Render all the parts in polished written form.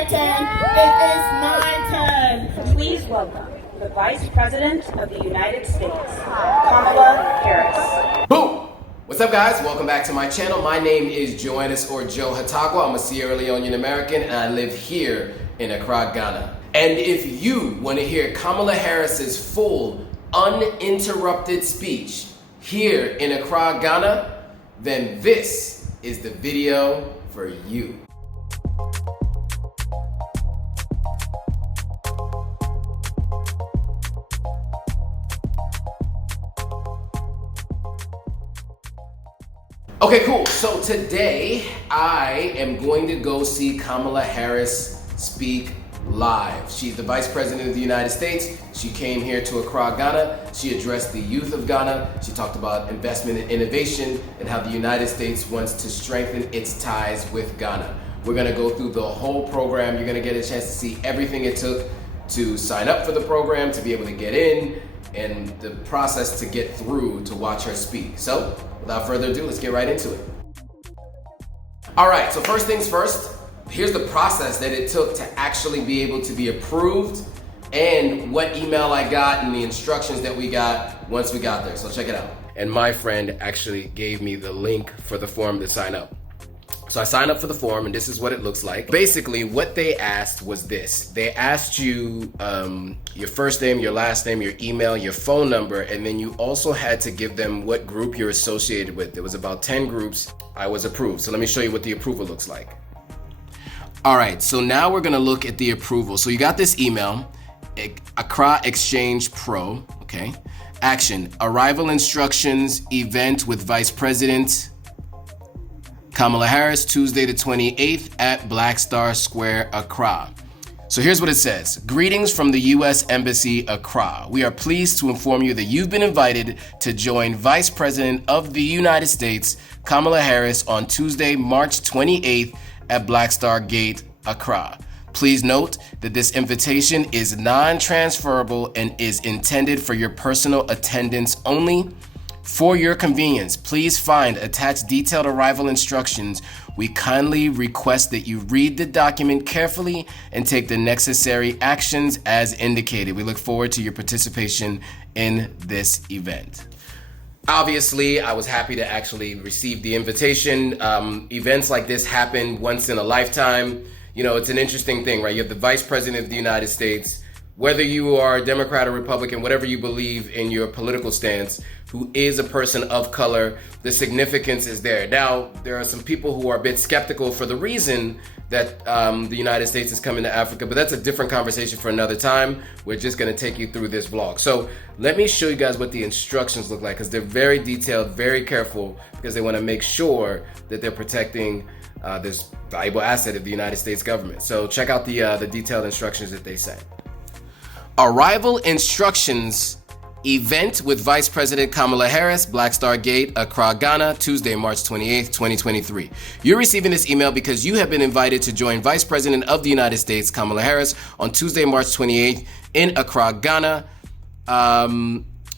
my turn. It is my turn. Please welcome the Vice President of the United States, Kamala Harris. Boom! What's up, guys? Welcome back to my channel. My name is Joannis or Joe Hatagwa. I'm a Sierra Leonean American and I live here in Accra, Ghana. And if you want to hear Kamala Harris's full, uninterrupted speech here in Accra, Ghana, then this is the video for you. Okay, cool. So today I am going to go see Kamala Harris speak live. She's the Vice President of the United States. She came here to Accra, Ghana. She addressed the youth of Ghana. She talked about investment and innovation and how the United States wants to strengthen its ties with Ghana. We're gonna go through the whole program. You're gonna get a chance to see everything it took to sign up for the program, to be able to get in, and the process to get through to watch her speak. So, without further ado, let's get right into it. All right, so first things first, here's the process that it took to actually be able to be approved and what email I got and the instructions that we got once we got there. So check it out. And my friend actually gave me the link for the form to sign up. So I signed up for the form and this is what it looks like. Basically, what they asked was this. They asked you your first name, your last name, your email, your phone number, and then you also had to give them what group you're associated with. There was about 10 groups. I was approved. So let me show you what the approval looks like. All right, so now we're gonna look at the approval. So you got this email, Accra Exchange Pro, okay? Action, arrival instructions, event with Vice President Kamala Harris, Tuesday the 28th at Black Star Square, Accra. So here's what it says. Greetings from the U.S. Embassy, Accra. We are pleased to inform you that you've been invited to join Vice President of the United States, Kamala Harris, on Tuesday, March 28th at Black Star Gate, Accra. Please note that this invitation is non-transferable and is intended for your personal attendance only. For your convenience, please find attached detailed arrival instructions. We kindly request that you read the document carefully and take the necessary actions as indicated. We look forward to your participation in this event. Obviously, I was happy to actually receive the invitation. Events like this happen once in a lifetime. You know, it's an interesting thing, right? You have the Vice President of the United States, whether you are a Democrat or Republican, whatever you believe in your political stance, who is a person of color, the significance is there. Now, there are some people who are a bit skeptical for the reason that the United States is coming to Africa, but that's a different conversation for another time. We're just gonna take you through this vlog. So let me show you guys what the instructions look like, because they're very detailed, very careful, because they wanna make sure that they're protecting this valuable asset of the United States government. So check out the detailed instructions that they say. Arrival instructions, event with Vice President Kamala Harris, Black Star Gate, Accra, Ghana, Tuesday, March 28th, 2023. You're receiving this email because you have been invited to join Vice President of the United States, Kamala Harris, on Tuesday, March 28th in Accra, Ghana.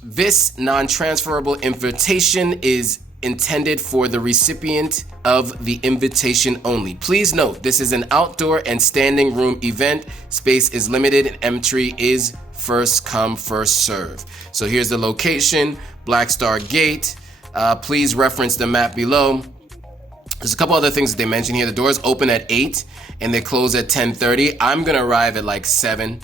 This non-transferable invitation is intended for the recipient of the invitation only. Please note, this is an outdoor and standing room event. Space is limited and entry is first come, first serve. So here's the location, Black Star Gate. Please reference the map below. There's a couple other things that they mention here. The doors open at 8 and they close at 10:30. I'm gonna arrive at like 7.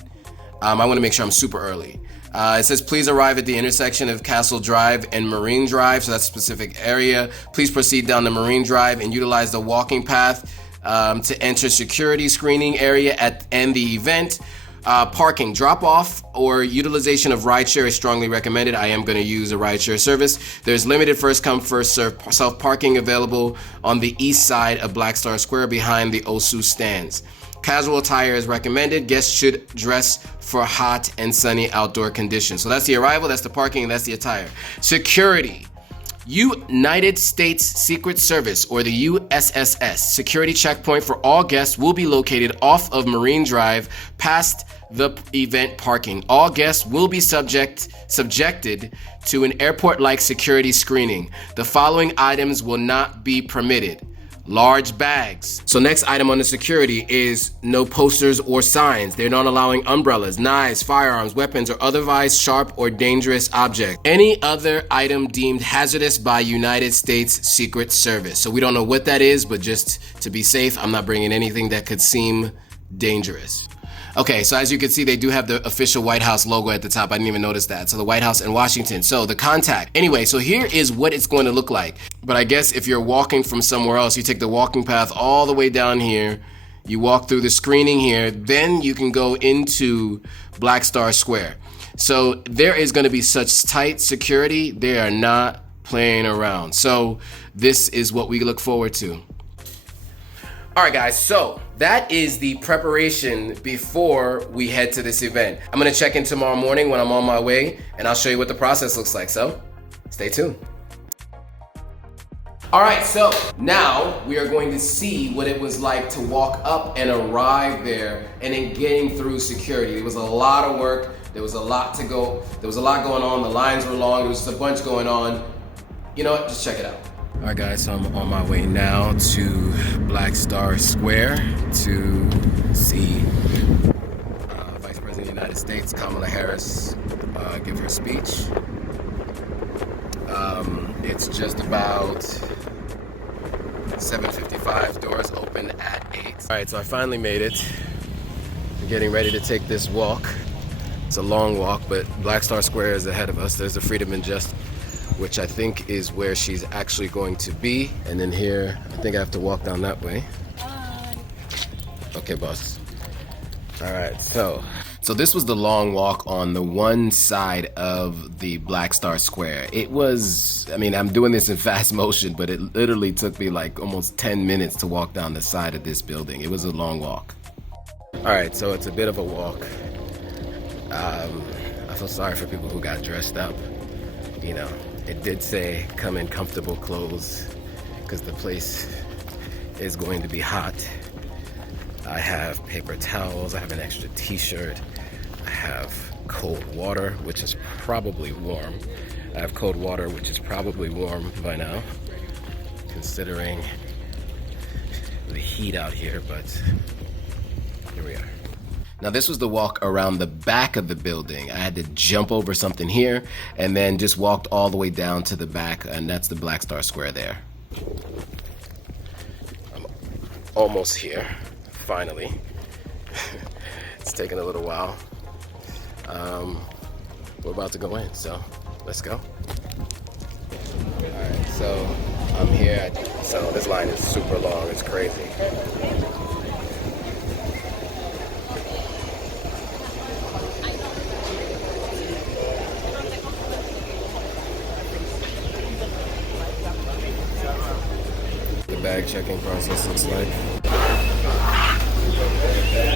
I wanna make sure I'm super early. It says, please arrive at the intersection of Castle Drive and Marine Drive. So that's a specific area. Please proceed down the Marine Drive and utilize the walking path to enter security screening area and the event. Parking, drop off or utilization of rideshare is strongly recommended. I am going to use a rideshare service. There's limited first come, first serve self-parking available on the east side of Black Star Square behind the Osu stands. Casual attire is recommended. Guests should dress for hot and sunny outdoor conditions. So that's the arrival, that's the parking, and that's the attire. Security. United States Secret Service, or the USSS, security checkpoint for all guests will be located off of Marine Drive past the event parking. All guests will be subjected to an airport-like security screening. The following items will not be permitted: large bags. So next item on the security is no posters or signs. They're not allowing umbrellas, knives, firearms, weapons, or otherwise sharp or dangerous objects. Any other item deemed hazardous by United States Secret Service. So we don't know what that is, but just to be safe, I'm not bringing anything that could seem dangerous. Okay, so as you can see, they do have the official White House logo at the top. I didn't even notice that. So the White House in Washington. So the contact. Anyway, so here is what it's going to look like. But I guess if you're walking from somewhere else, you take the walking path all the way down here. You walk through the screening here. Then you can go into Black Star Square. So there is going to be such tight security. They are not playing around. So this is what we look forward to. All right, guys, so that is the preparation before we head to this event. I'm gonna check in tomorrow morning when I'm on my way, and I'll show you what the process looks like, so stay tuned. All right, so now we are going to see what it was like to walk up and arrive there and then getting through security. It was a lot of work, there was a lot to go, there was a lot going on, the lines were long, there was just a bunch going on. You know what, just check it out. All right, guys, so I'm on my way now to Black Star Square to see Vice President of the United States, Kamala Harris, give her speech. It's just about 7:55, doors open at 8. All right, so I finally made it. I'm getting ready to take this walk. It's a long walk, but Black Star Square is ahead of us. There's the Freedom and Justice, which I think is where she's actually going to be. And then here, I think I have to walk down that way. Okay, boss. All right, so this was the long walk on the one side of the Black Star Square. It was, I mean, I'm doing this in fast motion, but it literally took me like almost 10 minutes to walk down the side of this building. It was a long walk. All right, so it's a bit of a walk. I feel sorry for people who got dressed up. You know, it did say come in comfortable clothes because the place is going to be hot. I have paper towels, I have an extra t-shirt, I have cold water, which is probably warm. I have cold water, which is probably warm by now, considering the heat out here, but here we are. Now this was the walk around the back of the building. I had to jump over something here and then just walked all the way down to the back, and that's the Black Star Square there. I'm almost here, finally. It's taken a little while. We're about to go in, so let's go. All right, so I'm here. So this line is super long, it's crazy. Bag checking process looks like.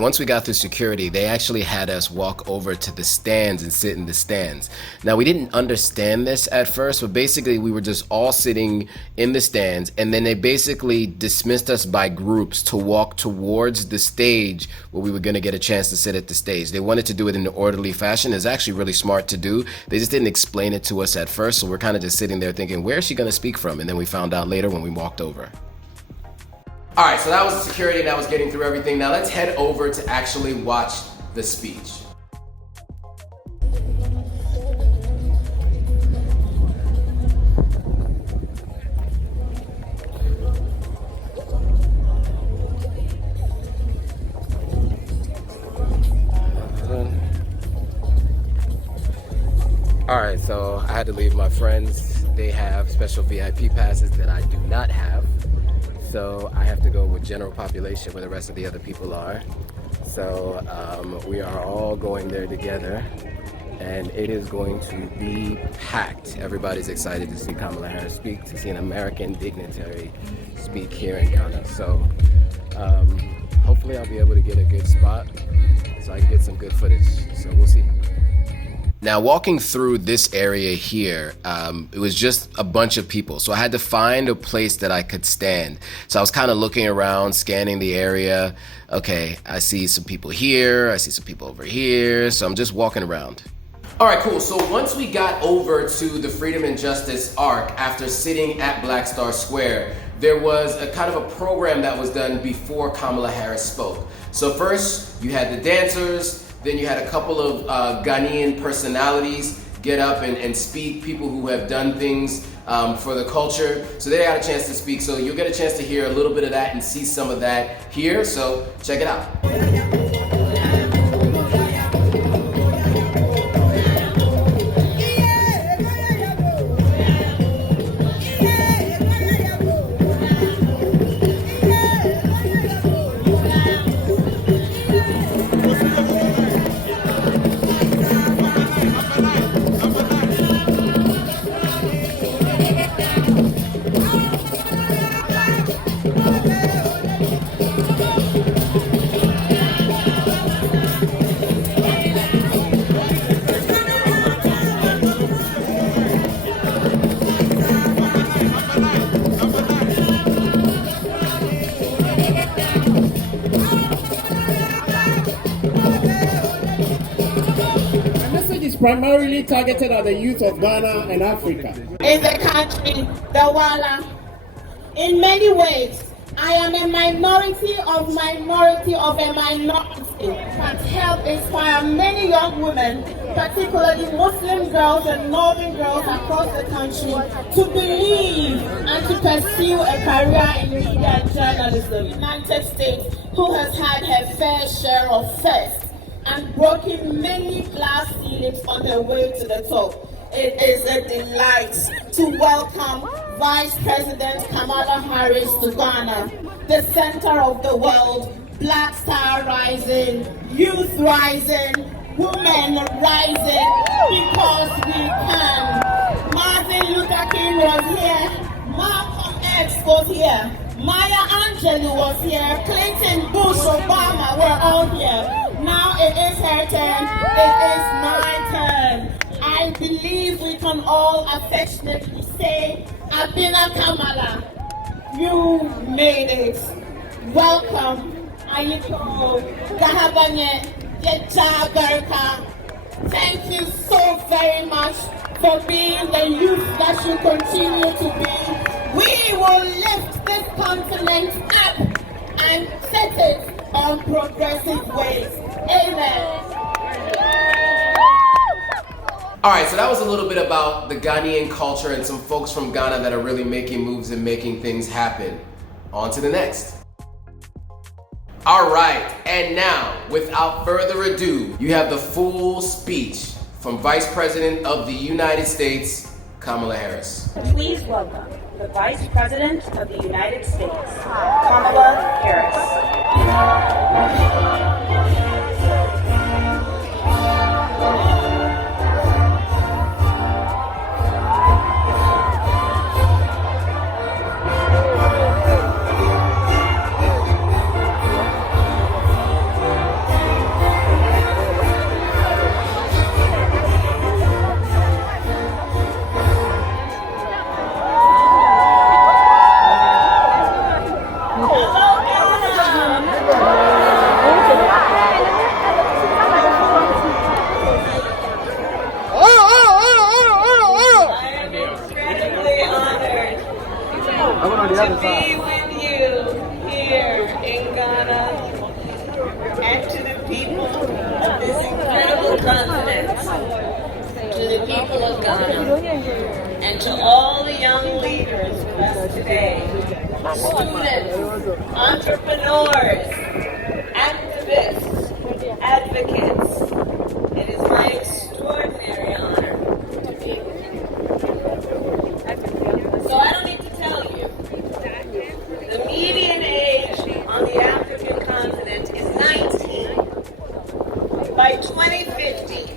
Once we got through security, they actually had us walk over to the stands and sit in the stands. Now, we didn't understand this at first, but basically we were just all sitting in the stands, and then they basically dismissed us by groups to walk towards the stage where we were going to get a chance to sit at the stage. They wanted to do it in an orderly fashion. It's actually really smart to do. They just didn't explain it to us at first, so we're kind of just sitting there thinking, where is she going to speak from? And then we found out later when we walked over. All right, so that was the security, that was getting through everything. Now let's head over to actually watch the speech. All right, so I had to leave my friends. They have special VIP passes that I do not have. So I have to go with general population where the rest of the other people are. So we are all going there together, and it is going to be packed. Everybody's excited to see Kamala Harris speak, to see an American dignitary speak here in Ghana. So hopefully I'll be able to get a good spot so I can get some good footage. So we'll see. Now, walking through this area here, it was just a bunch of people. So I had to find a place that I could stand. So I was kind of looking around, scanning the area. Okay, I see some people here. I see some people over here. So I'm just walking around. All right, cool. So once we got over to the Freedom and Justice Arc, after sitting at Black Star Square, there was a kind of a program that was done before Kamala Harris spoke. So first, you had the dancers, then you had a couple of Ghanaian personalities get up and speak, people who have done things for the culture. So they got a chance to speak. So you'll get a chance to hear a little bit of that and see some of that here. So check it out. Primarily targeted at the youth of Ghana and Africa. In the country, the Wala. In many ways, I am a minority of a minority. Can help inspire many young women, particularly Muslim girls and Northern girls across the country, to believe and to pursue a career in media and journalism. The United States, who has had her fair share of firsts and broken many glass ceilings on her way to the top. It is a delight to welcome Vice President Kamala Harris to Ghana, the center of the world, Black Star rising, youth rising, women rising, because we can. Martin Luther King was here, Malcolm X was here, Maya Angelou was here, Clinton, Bush, Obama were all here. Now it is her turn, it is my turn. I believe we can all affectionately say, Abina Kamala, you made it. Welcome, Ayiko, Gahabanye, Yeta Garka. Thank you so very much for being the youth that you continue to be. We will lift this continent up and set it on progressive ways. Amen. All right, so that was a little bit about the Ghanaian culture and some folks from Ghana that are really making moves and making things happen. On to the next. All right, and now, without further ado, you have the full speech from Vice President of the United States, Kamala Harris. Please welcome the Vice President of the United States, Kamala Harris. To be with you here in Ghana and to the people of this incredible continent, to the people of Ghana, and to all the young leaders with us today, students, entrepreneurs, activists, advocates. It is my extraordinary honor to be with you. So I don't need to tell you, the median age on the African continent is 19. By 2050,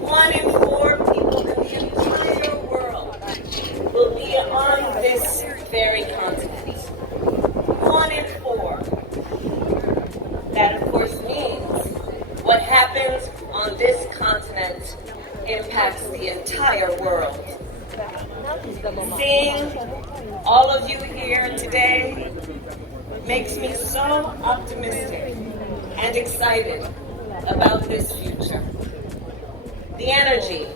1 in 4 people in the entire world will be on this very continent. 1 in 4. That, of course, means what happens on this continent impacts the entire world. Seeing all of you here today makes me so optimistic and excited about this future. The energy,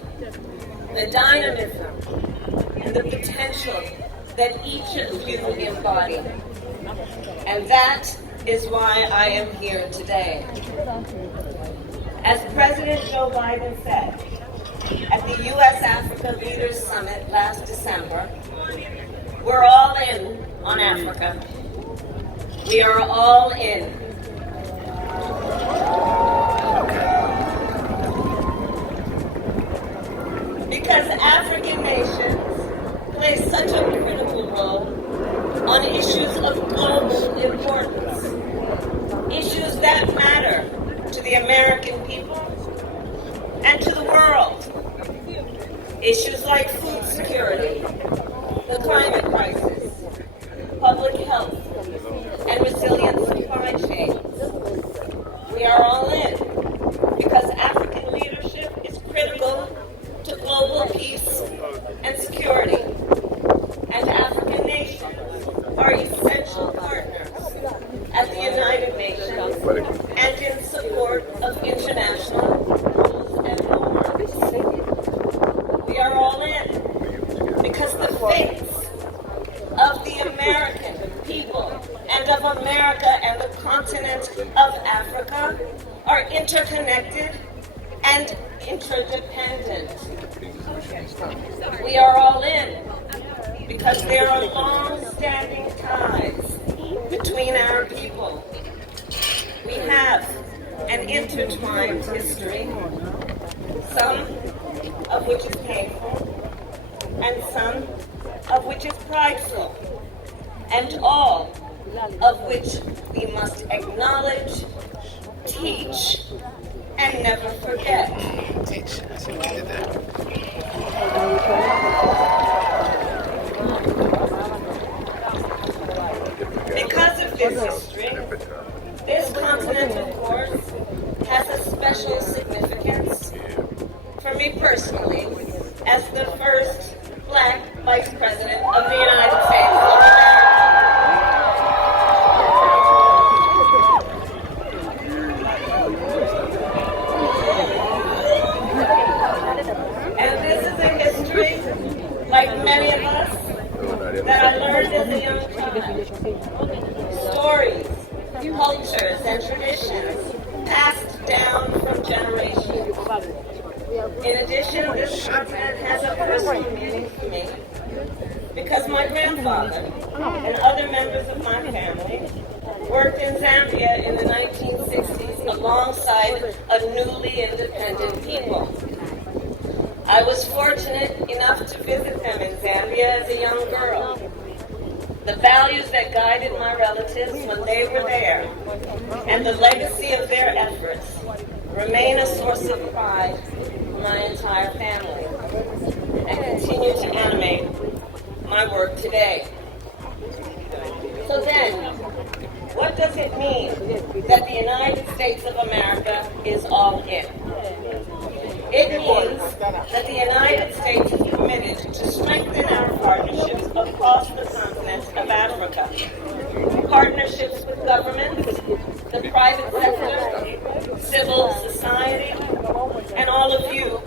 the dynamism, and the potential that each of you embody. And that is why I am here today. As President Joe Biden said at the U.S.-Africa Leaders Summit last December, we're all in on Africa. We are all in. Because African nations play such a critical role on issues of global importance, issues that matter to the American people and to the world. Issues like food security, the climate crisis, public health, and resilient supply chains. We are all in because African leadership is critical to global peace and security, and African nations are essential partners at the United Nations and in support of international rules and norms. We are all in because the fates of the American people and of America and the continent of Africa are interconnected and interdependent. We are all in because there are long-standing ties between our people. We have an intertwined history, some of which is painful, and some of which is prideful, and all of which we must acknowledge, teach, and never forget. Teach. I see what you did there. Because of this history, this continent, of course, has a special significance for me personally as the first Black Vice President of the United States of America. And this is a history, like many of us, that I learned as a young child. Stories, cultures, and traditions passed down from generations. In addition, this continent has a personal meaning for me because my grandfather and other members of my family worked in Zambia in the 1960s alongside a newly independent people. I was fortunate enough to visit them in Zambia as a young girl. The values that guided my relatives when they were there and the legacy of their efforts remain a source of pride for my entire family and continue to animate my work today. So then, what does it mean that the United States of America is all in? It means that the United States is committed to strengthen our partnerships across the continent of Africa. Partnerships with governments, the private sector, civil society, and all of you.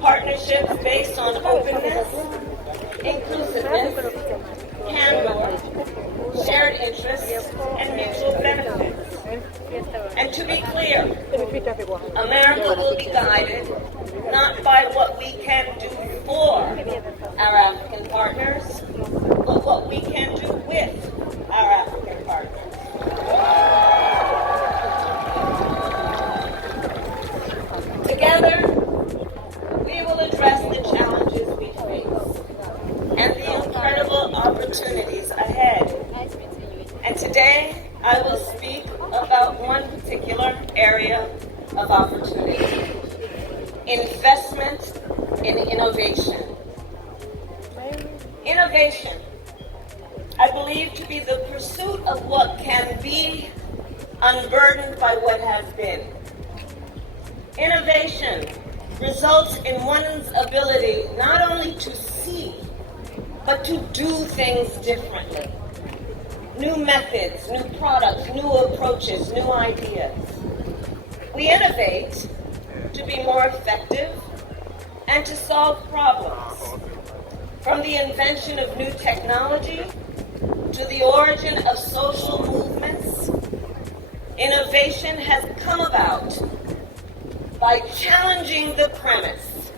Partnerships based on openness, inclusiveness, candor, shared interests, and mutual benefits. And to be clear, America will be guided not by what we can do for our African partners, but what we can do with our African partners. Together, we will address the challenges we face and the incredible opportunities ahead. And today, I will speak about one particular area of opportunity: investment in innovation. Innovation, I believe to be the pursuit of what can be unburdened by what has been. Innovation results in one's ability not only to see, but to do things differently. New methods, new products, new approaches, new ideas. We innovate to be more effective and to solve problems. From the invention of new technology to the origin of social movements, innovation has come about by challenging the premise,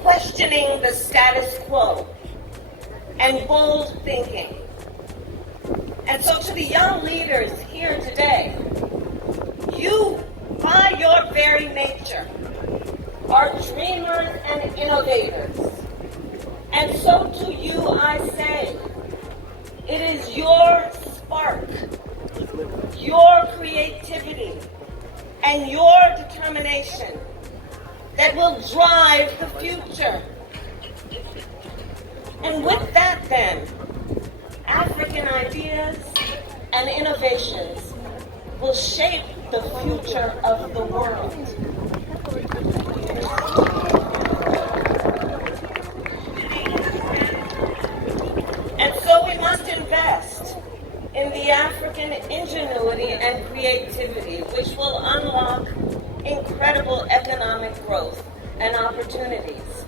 questioning the status quo, and bold thinking. And so to the young leaders here today, you, by your very nature, are dreamers and innovators. And so to you I say, it is your spark, your creativity, and your determination that will drive the future. And with that then, African ideas and innovations will shape the future of the world. And so we must invest in the African ingenuity and creativity, which will unlock incredible economic growth and opportunities,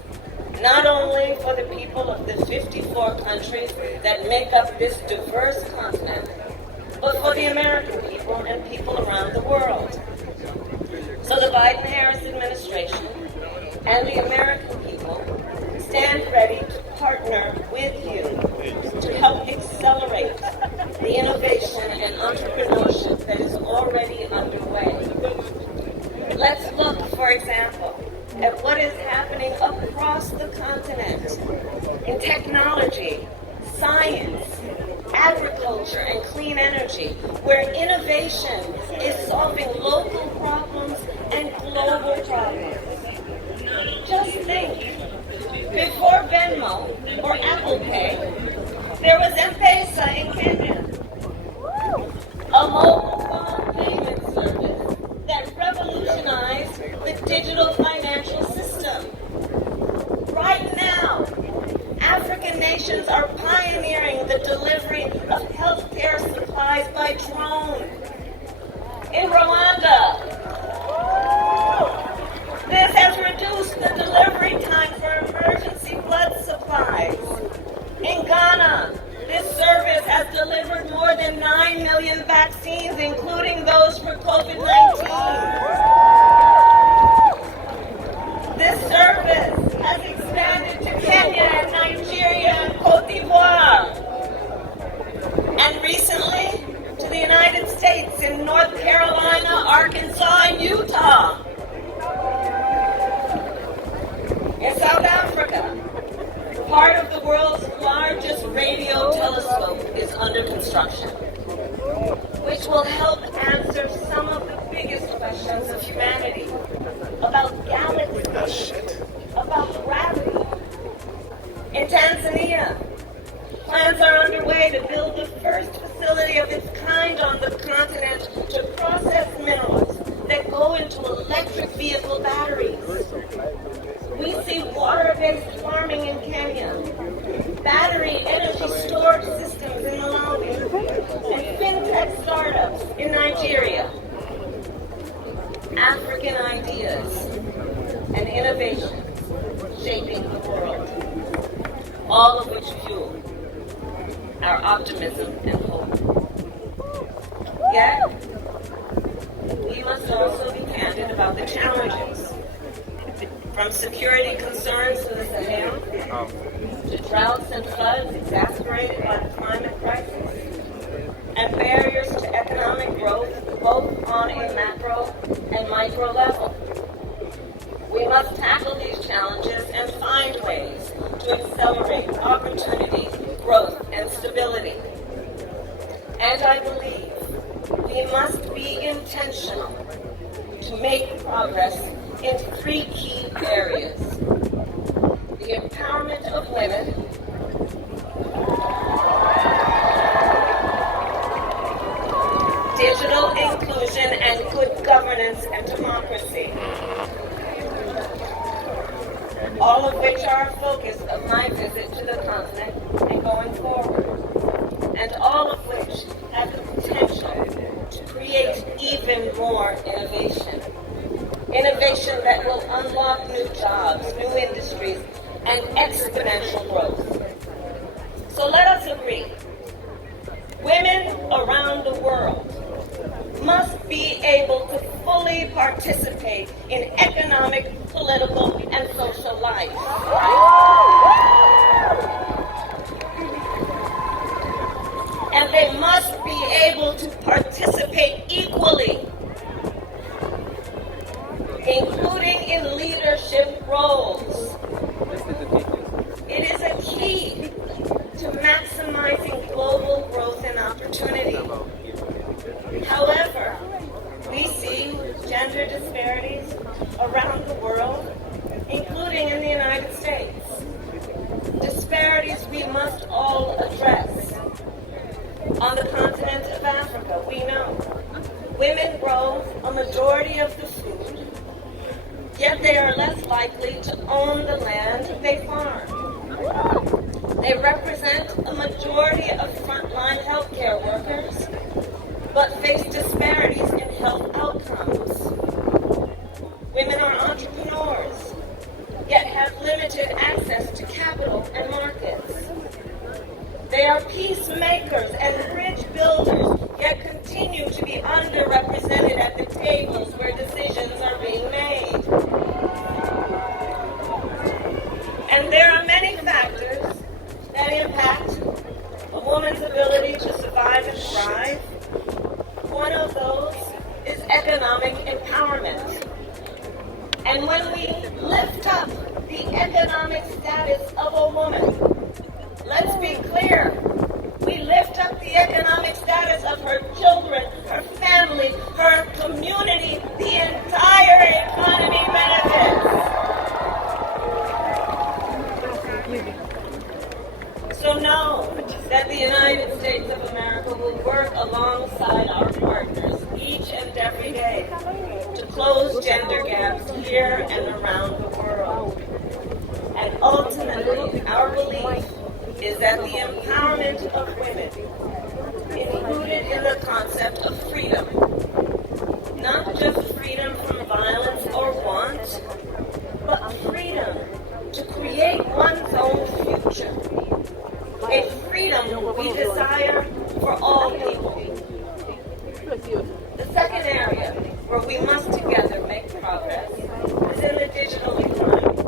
not only for the people of the 54 countries that make up this diverse continent, but for the American people and people around the world. So the Biden-Harris administration and the American people stand ready to partner with you to help accelerate the innovation and entrepreneurship that is already underway. Let's look, for example, at what is happening across the continent in technology, science, agriculture, and clean energy, where innovation is solving local problems and global problems. Just think, before Venmo or Apple Pay, there was M-Pesa in Kenya, a mobile phone payment service that revolutionized the digital financial system. Right now, African nations are pioneering the delivery of healthcare supplies by drone. In Rwanda, this has reduced the delivery time for emergency blood supplies. In Ghana, this service has delivered more than 9 million vaccines, including those for COVID-19. This service has expanded to Kenya and Nigeria and Cote d'Ivoire. And recently, to the United States in North Carolina, Arkansas, and Utah. In South Africa, part of the world's largest radio telescope is under construction, which will help answer some of the biggest questions of humanity about galaxies, about gravity. In Tanzania, plans are underway to build the first facility of its kind on the continent to process minerals that go into electric vehicle batteries. We see water-based farming in Kenya, battery energy storage systems in Malawi, and fintech startups in Nigeria. African ideas and innovation shaping the world, all of which fuel our optimism and hope. Yet, we must also be candid about the challenges, from security concerns to the Sahel, to droughts and floods exacerbated by the climate crisis, and barriers to economic growth both on a macro and micro level. We must tackle these challenges and find ways to accelerate opportunity, growth, and stability. And I believe we must be intentional to make progress in 3 key areas: the empowerment of women, digital inclusion, and good governance and democracy. All of which are a focus of my visit to the continent and going forward. And all of which have the potential to create even more innovation. Innovation that will unlock new jobs, new industries, and exponential growth. So let us agree, women around the world must be able to fully participate in economic, political, and social life. And they must be able to participate equally, including in leadership roles. It is a key to maximizing global growth and opportunity. However, we see gender disparities around the world, including in the United States. Disparities we must all address. On the continent of Africa, we know women grow a majority of the food, yet they are less likely to own the land they farm. They represent a majority of frontline healthcare workers, but face disparities in health outcomes. Women are entrepreneurs, yet have limited access to capital and markets. They are peacemakers and bridge builders, yet continue to be underrepresented at the tables where decisions are being made. And there are many factors that impact a woman's ability to survive and thrive. One of those is economic empowerment. And when we lift up the economic status of a woman, let's be clear, we lift up the economic status of her children, her family, her community, the entire economy benefits. So know that the United States of America will work alongside our partners each and every day to close gender gaps here and around the world. And ultimately, our belief is that the empowerment of women, included in the concept of freedom, not just freedom from violence or want, but freedom to create one's own future, a freedom we desire for all people. The second area where we must together make progress is in the digital economy.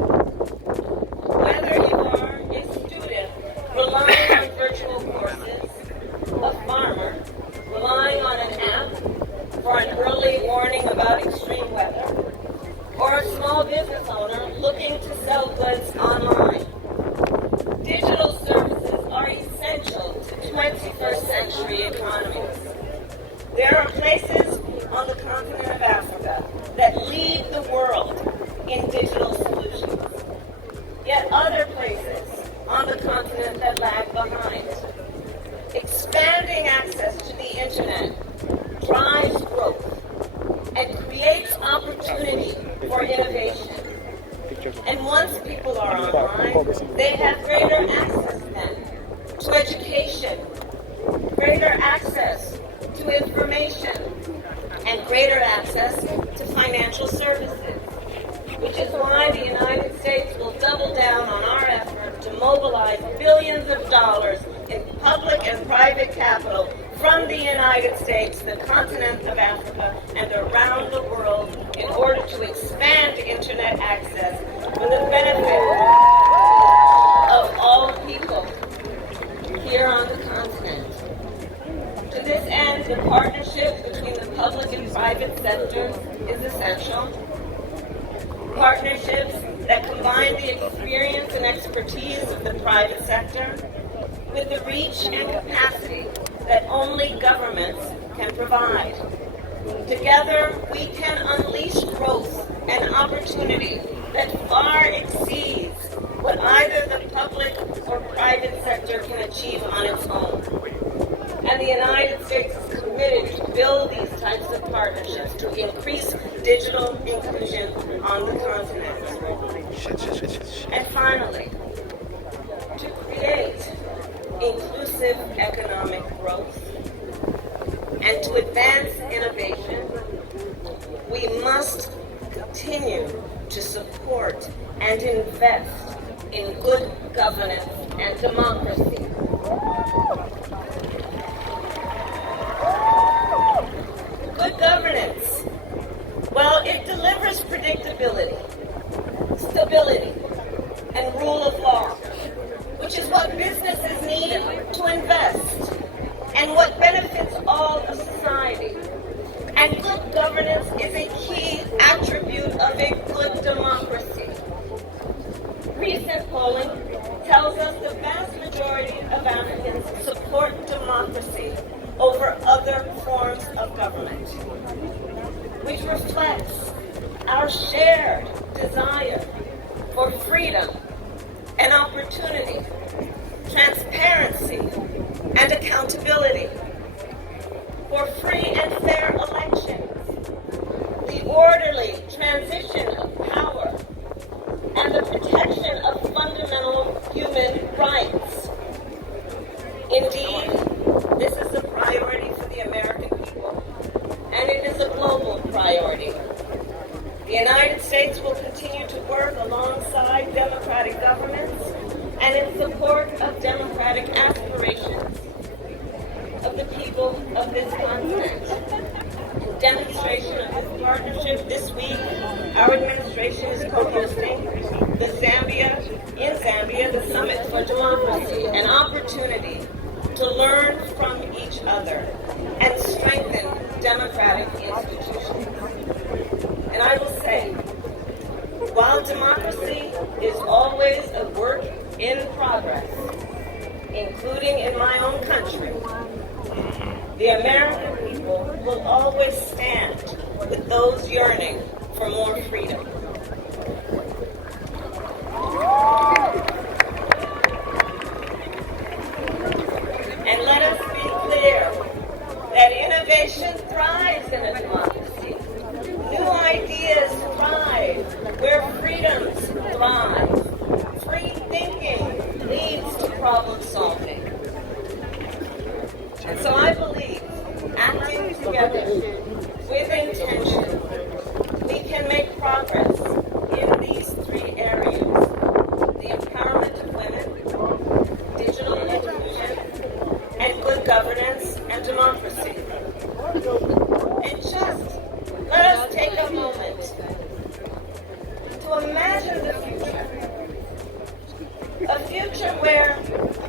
Whether you are a student relying on virtual courses, a farmer relying on an app for an early warning about extreme weather, or a small business owner looking to sell goods online, digital services are essential to 21st century economies. There are places on the continent of Africa that lead the world in digital solutions, yet other places on the continent that lag behind. Expanding access to the internet drives growth and creates opportunity for innovation. And once people are online, they have greater access then to education, greater access to information, and greater access to financial services, which is why the United States will double down on our effort to mobilize billions of dollars in public and private capital from the United States, the continent of Africa, and around the world in order to expand internet access for the benefit of all people here on the continent. To this end, the partnership between the public and private sectors is essential. Partnerships that combine the experience and expertise of the private sector with the reach and capacity that only governments can provide. Together, we can unleash growth and opportunity that far exceeds what either the public or private sector can achieve on its own. And the United States is committed to build these types of partnerships to increase digital inclusion on the continent. And finally, to create inclusive economic growth and to advance innovation, we must continue to support and invest in good governance and democracy. Good governance, well, it delivers predictability, stability, and rule of law, which is what businesses need to invest and what benefits all of society. And good governance is a key attribute of a good democracy. Recent polling tells us the vast majority of Africans support democracy over other forms of government, which reflects our shared desire for freedom and opportunity, transparency and accountability, for free and fair elections, the orderly transition of power, and the protection of fundamental human rights. Indeed, this is a priority for the American people, and it is a global priority. The United States will continue to work alongside democratic governments and in support of democratic aspirations of the people of this continent. In demonstration of this partnership, this week, our administration is co-hosting in Zambia, the Summit for Democracy, an opportunity to learn from each other and strengthen democratic institutions. And I will say, while democracy is always a work in progress, including in my own country, the American people will always stand with those yearning for more freedom. And let us be clear that innovation thrives in a democracy. New ideas thrive where freedoms thrive. Free thinking leads to problem solving. And so I believe, acting together with intention, we can make progress in these three areas: the empowerment of women, digital inclusion, and good governance and democracy. And just let us take a moment to imagine the future. A future where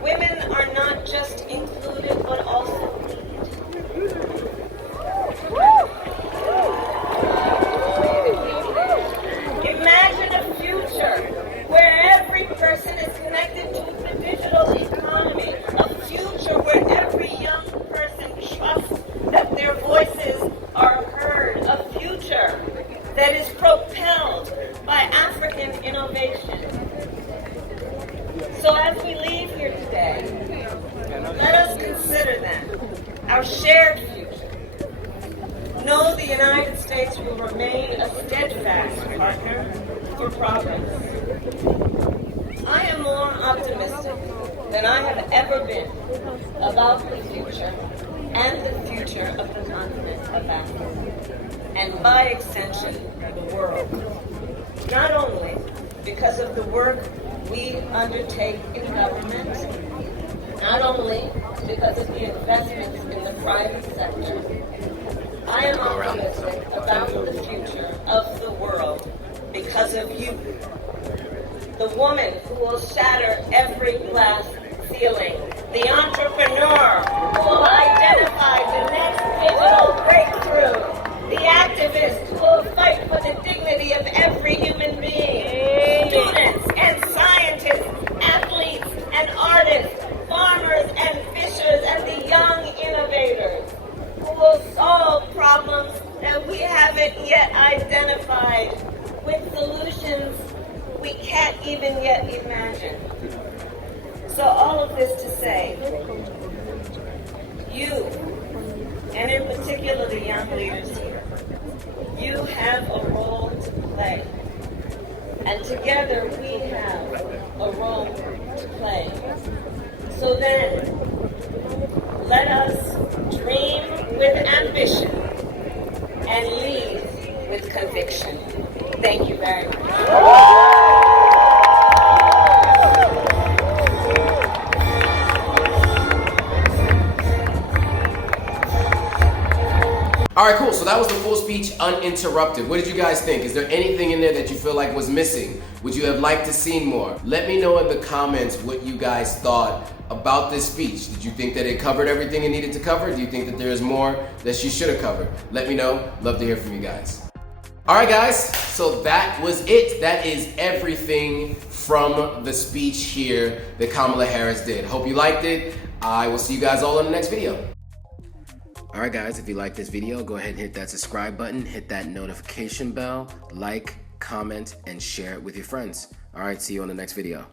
women are not just included, but also lead. Imagine a future where every person is connected to the digital economy. A future where every young person trusts that their voices are heard. A future that is propelled by African innovation. So as we leave here today, let us consider then our shared future. Know the United States will remain a steadfast partner for progress. I am more optimistic than I have ever been about the future and the future of the continent of Africa, and by extension, the world. Not only because of the work we undertake in government, not only because of the investments in the private sector, I am optimistic about the future of the world because of you, the woman who will shatter every glass ceiling, the entrepreneur who will identify the next digital breakthrough, the activist who will fight for the dignity of every human being, students and scientists, athletes and artists, farmers and fishers, and the young innovators who will solve problems that we haven't yet identified with solutions we can't even yet imagine. So all of this to say, you, and in particular the young leaders here, you have a role to play. And together we have a role to play. So then, let us dream with ambition and lead with conviction. Thank you very much. All right, cool. So that was the full speech uninterrupted. What did you guys think? Is there anything in there that you feel like was missing? Would you have liked to see more? Let me know in the comments what you guys thought about this speech. Did you think that it covered everything it needed to cover? Do you think that there is more that she should have covered? Let me know. Love to hear from you guys. All right, guys. So that was it. That is everything from the speech here that Kamala Harris did. Hope you liked it. I will see you guys all in the next video. All right, guys, if you like this video, go ahead and hit that subscribe button, hit that notification bell, like, comment, and share it with your friends. All right, see you on the next video.